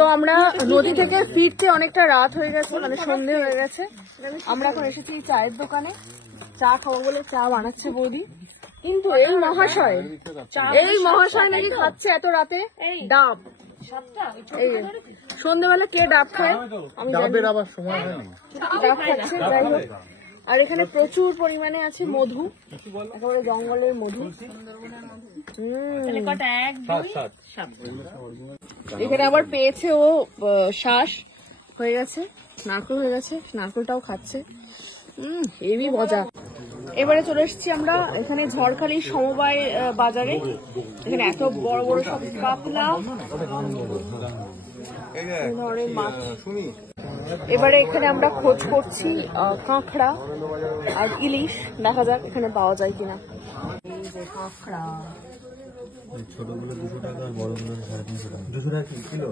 তো আমরা নদী থেকে ফিরতে অনেকটা রাত হয়ে গেছে, মানে সন্ধে হয়ে গেছে। আমরা এখন এসেছি চায়ের দোকানে, চা খাবো বলে চা বানাচ্ছে বৌদি। কিন্তু এই মহাশয় নাকি খাচ্ছে এত রাতে ডাব। এই সন্ধ্যেবেলা কে ডাব খায় আমি জানি, ডাব খাচ্ছে। যাই হোক, আর এখানে প্রচুর পরিমাণে আছে মধু, একেবারে জঙ্গলের মধু। এখানে আবার পেয়েছে ও শ্বাস হয়ে গেছে, নারকেল হয়ে গেছে, নারকেলটাও খাচ্ছে। হেবি মজা। এবারে চলে এসেছি আমরা এখানে ঝড়খালি সমবায় বাজারে। এখানে এত বড় বড় সব কাতলা ধরনের মাছ। এবারে এখানে আমরা খোঁজ করছি কাঁকড়া আর ইলিশ, দেখা যাক এখানে পাওয়া যায় কিনা। এই যে কাঁকড়া, ছোটগুলো 200 টাকা আর বড়গুলো 350 টাকা। 200 টাকা কিলো।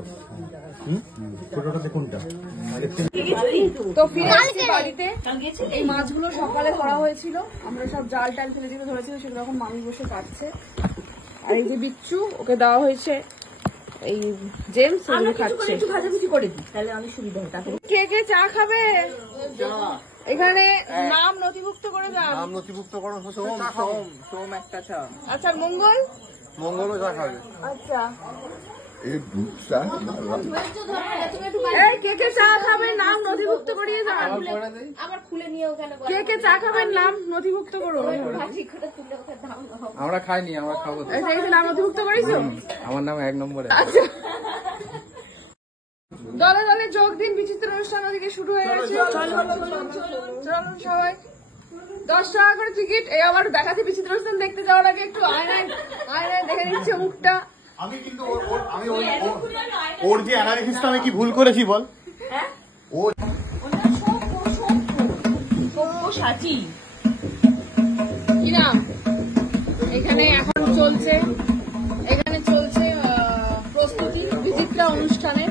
ছোটটাতে কোনটা? তো ফিরে এসেছি বাড়িতে। এই মাছগুলো সকালে ধরা হয়েছিল, আমরা সব জাল টাল ফেলে দিয়ে ধরেছিল, সেগুলো এখন মামি বসে কাটছে। আর এই যে বিচ্ছু, ওকে দেওয়া হয়েছে এই জেমস, ওগুলো খাচ্ছে। একটু ভাজাভুজি করে দিই তাহলে অনেক সুবিধা হয়। তারপরে কে কে চা খাবে এখানে নাম নথিভুক্ত করে যান। নাম নথিভুক্ত করো। সোম একটা চা। আচ্ছা, মঙ্গলও চা খাবে। আচ্ছা, কে কে চা খাবেন নাম নথিভুক্ত করিয়ে যান। কে কে চা খাবেন নাম নথিভুক্ত করুন। আমরা খাইনি, আমরা খাবো। নাম নথিভুক্ত করেছো? আমার নাম 1 নম্বরে। আচ্ছা, দলে দলে যোগ দিন, বিচিত্র অনুষ্ঠান ওদিকে শুরু হয়ে গেছে। চলুন সবাই, 10 টাকা করে টিকিট। এই আবার দেখাতে বিচিত্র অনুষ্ঠান দেখতে যাওয়ার আগে একটু আয়নায় দেখে নিচ্ছে মুখটা। আমি কিন্তু ওর যে অ্যানালিসিসটা আমি কি ভুল করেছি বল? ও সাচি কিনা। এখানে এখন চলছে প্রস্তুতি বিচিত্রা অনুষ্ঠানের।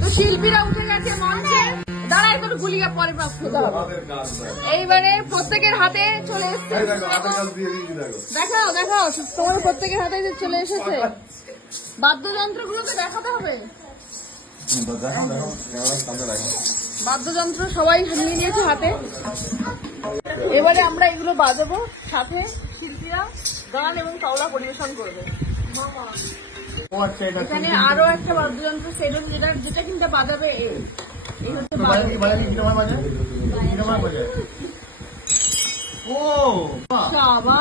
তো শিল্পীরা উঠে গেছে মঞ্চে, দাঁড়ায় তোর গুলিয়া পরে প্রাপ্ত। এইবারে প্রত্যেকের হাতে চলে এসছে, দেখাও তোমার প্রত্যেকের হাতে চলে এসেছে। বাদ্যযন্ত্রগুলোকে দেখাতে হবে, বাদ্যযন্ত্র সবাই নিয়ে নিয়েছে হাতে। এবারে আমরা এগুলো বাজাবো, সাথে শিল্পীরা গান এবং তবলা পরিবেশন করবে। এখানে আরো একটা বাদ্যযন্ত্র সেলুন, যেটা কিন্তু বাজাবে এই হচ্ছে ও বাবা।